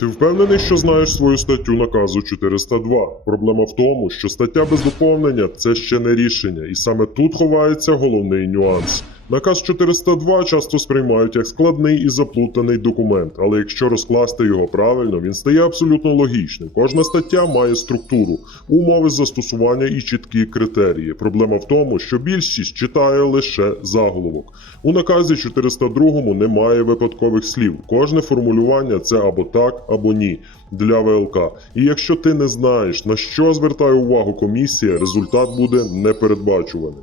Ти впевнений, що знаєш свою статтю наказу 402? Проблема в тому, що стаття без доповнення це ще не рішення, і саме тут ховається головний нюанс. Наказ 402 часто сприймають як складний і заплутаний документ, але якщо розкласти його правильно, він стає абсолютно логічним. Кожна стаття має структуру, умови застосування і чіткі критерії. Проблема в тому, що більшість читає лише заголовок. У наказі 402 немає випадкових слів. Кожне формулювання це або так, або ні для ВЛК. І якщо ти не знаєш, на що звертає увагу комісія, результат буде непередбачуваним.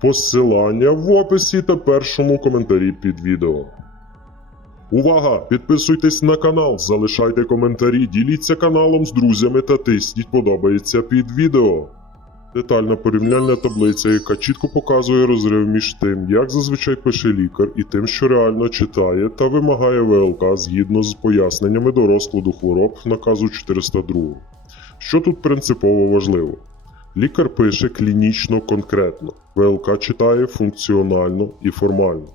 Посилання в описі та першому коментарі під відео. Увага! Підписуйтесь на канал, залишайте коментарі, діліться каналом з друзями та тисніть подобається під відео. Детальна порівняльна таблиця, яка чітко показує розрив між тим, як зазвичай пише лікар, і тим, що реально читає та вимагає ВЛК згідно з поясненнями до розкладу хвороб наказу 402. Що тут принципово важливо? Лікар пише клінічно конкретно, ВЛК читає функціонально і формально.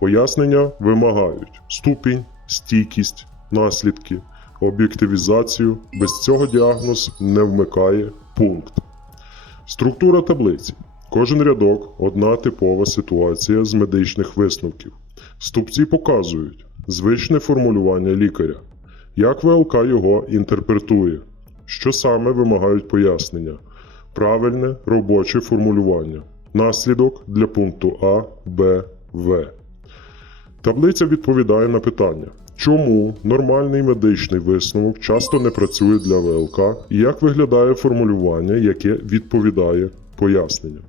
Пояснення вимагають ступінь, стійкість, наслідки, об'єктивізацію. Без цього діагноз не вмикає пункт. Структура таблиці. Кожен рядок одна типова ситуація з медичних висновків. Ступці показують звичне формулювання лікаря, як ВЛК його інтерпретує, що саме вимагають пояснення, правильне робоче формулювання, наслідок для пункту А, Б, В. Таблиця відповідає на питання, чому нормальний медичний висновок часто не працює для ВЛК і як виглядає формулювання, яке відповідає поясненням.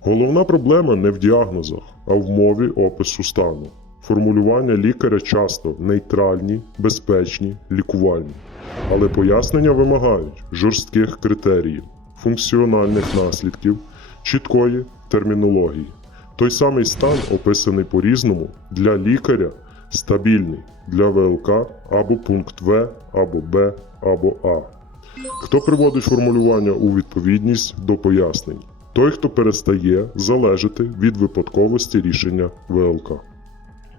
Головна проблема не в діагнозах, а в мові опису стану. Формулювання лікаря часто нейтральні, безпечні, лікувальні, але пояснення вимагають жорстких критеріїв, функціональних наслідків, чіткої термінології. Той самий стан, описаний по-різному, для лікаря стабільний, для ВЛК або пункт В, або Б, або А. Хто приводить формулювання у відповідність до пояснень? Той, хто перестає залежати від випадковості рішення ВЛК.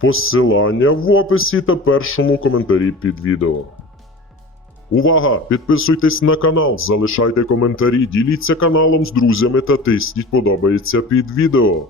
Посилання в описі та першому коментарі під відео. Увага! Підписуйтесь на канал, залишайте коментарі, діліться каналом з друзями та тисніть подобається під відео.